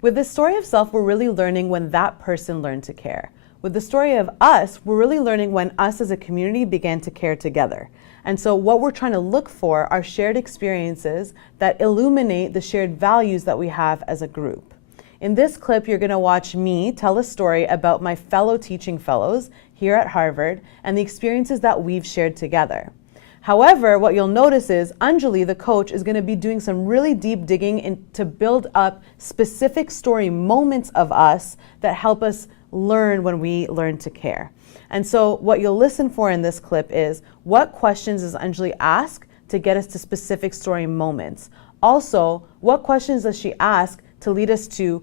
With the story of self, we're really learning when that person learned to care. With the story of us, we're really learning when us as a community began to care together. And so what we're trying to look for are shared experiences that illuminate the shared values that we have as a group. In this clip, you're going to watch me tell a story about my fellow teaching fellows here at Harvard and the experiences that we've shared together. However, what you'll notice is Anjali, the coach, is going to be doing some really deep digging to build up specific story moments of us that help us learn when we learn to care. And so what you'll listen for in this clip is what questions does Anjali ask to get us to specific story moments? Also, what questions does she ask to lead us to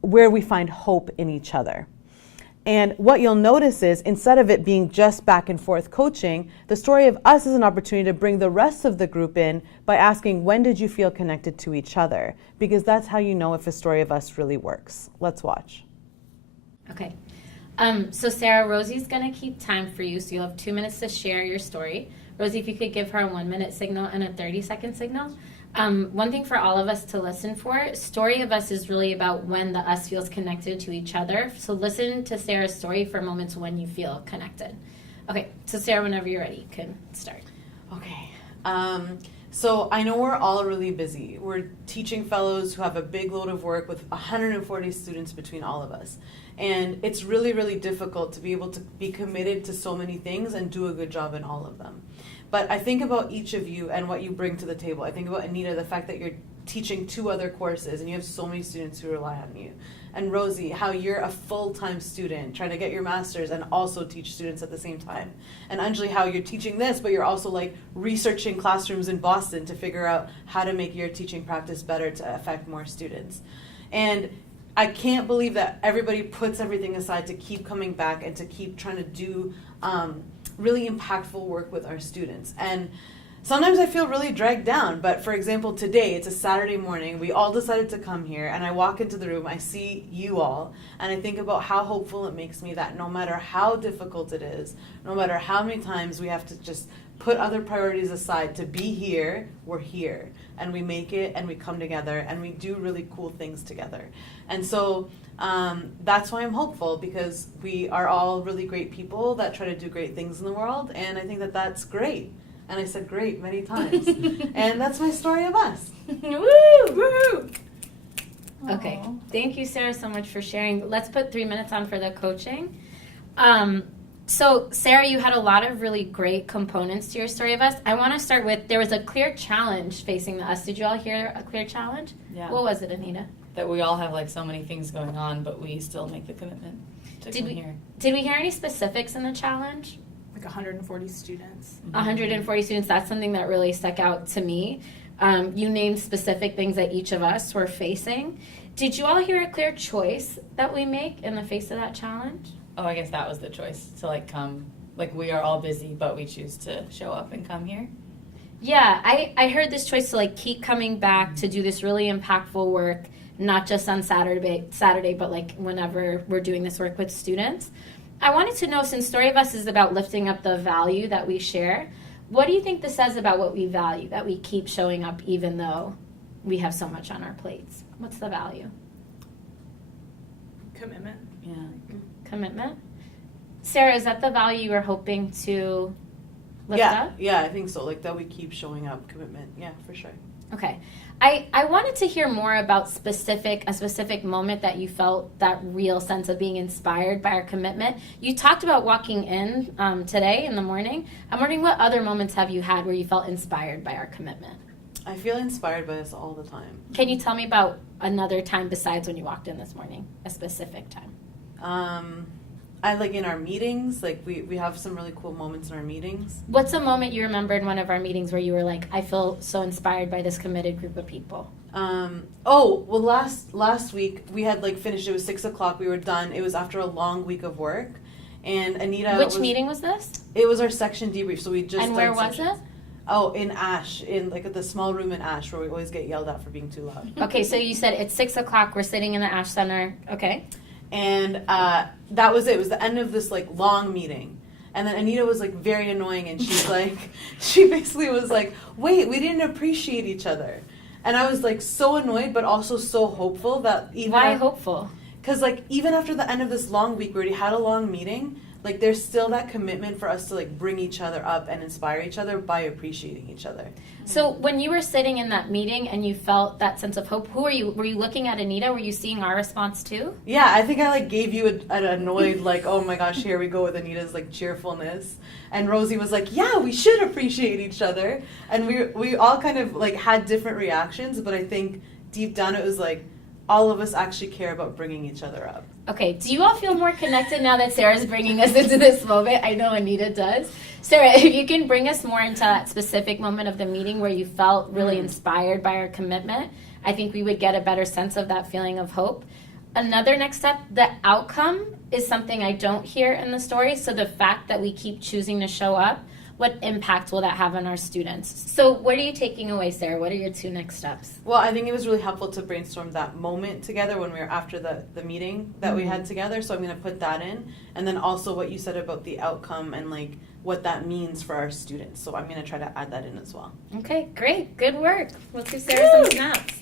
where we find hope in each other? And what you'll notice is instead of it being just back and forth coaching, the story of us is an opportunity to bring the rest of the group in by asking, when did you feel connected to each other? Because that's how you know if a story of us really works. Let's watch. Okay. So Sarah, Rosie's going to keep time for you, so you'll have 2 minutes to share your story. Rosie, if you could give her a 1-minute signal and a 30-second signal. One thing for all of us to listen for, story of us is really about when the us feels connected to each other. So listen to Sarah's story for moments when you feel connected. Okay, so Sarah, whenever you're ready, you can start. Okay. So I know we're all really busy. We're teaching fellows who have a big load of work with 140 students between all of us. And it's really, really difficult to be able to be committed to so many things and do a good job in all of them. But I think about each of you and what you bring to the table. I think about Anita, the fact that you're teaching 2 other courses and you have so many students who rely on you. And Rosie, how you're a full-time student trying to get your master's and also teach students at the same time. And Anjali, how you're teaching this, but you're also like researching classrooms in Boston to figure out how to make your teaching practice better to affect more students. And I can't believe that everybody puts everything aside to keep coming back and to keep trying to do really impactful work with our students. And sometimes I feel really dragged down, but for example, today, it's a Saturday morning, we all decided to come here, and I walk into the room, I see you all, and I think about how hopeful it makes me that no matter how difficult it is, no matter how many times we have to just put other priorities aside to be here, we're here, and we make it, and we come together, and we do really cool things together. And so that's why I'm hopeful, because we are all really great people that try to do great things in the world, and I think that that's great. And I said great many times. And that's my story of us. Woo! Woo! Okay, thank you, Sarah, so much for sharing. Let's put 3 minutes on for the coaching. So, Sarah, you had a lot of really great components to your story of us. I want to start with, there was a clear challenge facing the us. Did you all hear a clear challenge? Yeah. What was it, Anita? That we all have like so many things going on, but we still make the commitment to come here. Did we hear any specifics in the challenge? Like 140 students. 140 students, that's something that really stuck out to me. You named specific things that each of us were facing. Did you all hear a clear choice that we make in the face of that challenge? Oh, I guess that was the choice to like come. Like we are all busy, but we choose to show up and come here. Yeah, I heard this choice to like keep coming back to do this really impactful work, not just on Saturday, but like whenever we're doing this work with students. I wanted to know, since Story of Us is about lifting up the value that we share, what do you think this says about what we value, that we keep showing up even though we have so much on our plates? What's the value? Commitment. Yeah. Commitment? Sarah, is that the value you were hoping to lift up? Yeah, I think so. Like that we keep showing up, commitment. Yeah, for sure. Okay. I wanted to hear more about a specific moment that you felt that real sense of being inspired by our commitment. You talked about walking in today in the morning. I'm wondering, what other moments have you had where you felt inspired by our commitment? I feel inspired by this all the time. Can you tell me about another time besides when you walked in this morning, a specific time? I like in our meetings, like we have some really cool moments in our meetings. What's a moment you remember in one of our meetings where you were like, I feel so inspired by this committed group of people? Last week we had like finished, it was 6:00, we were done. It was after a long week of work. And Anita Which meeting was this? It was our section debrief, so we just And where was it? Oh, in Ash, in like the small room in Ash where we always get yelled at for being too loud. Okay, so you said it's 6:00, we're sitting in the Ash Center. Okay. And that was it. It was the end of this like long meeting. And then Anita was like very annoying, and she's like, she basically was like, wait, we didn't appreciate each other. And I was like so annoyed, but also so hopeful that even Why hopeful? because like even after the end of this long week, we already had a long meeting. Like there's still that commitment for us to like bring each other up and inspire each other by appreciating each other. So when you were sitting in that meeting and you felt that sense of hope, who were you? Were you looking at Anita? Were you seeing our response too? Yeah, I think I like gave you an annoyed like, oh my gosh, here we go with Anita's like cheerfulness, and Rosie was like, yeah, we should appreciate each other, and we all kind of like had different reactions, but I think deep down it was like all of us actually care about bringing each other up. Okay, do you all feel more connected now that Sarah's bringing us into this moment? I know Anita does. Sarah, if you can bring us more into that specific moment of the meeting where you felt really inspired by our commitment, I think we would get a better sense of that feeling of hope. Another next step, the outcome is something I don't hear in the story. So the fact that we keep choosing to show up, what impact will that have on our students? So what are you taking away, Sarah? What are your 2 next steps? Well, I think it was really helpful to brainstorm that moment together when we were after the meeting that we had together. So I'm going to put that in. And then also what you said about the outcome and like what that means for our students. So I'm going to try to add that in as well. Okay, great. Good work. Let's give Sarah some snaps.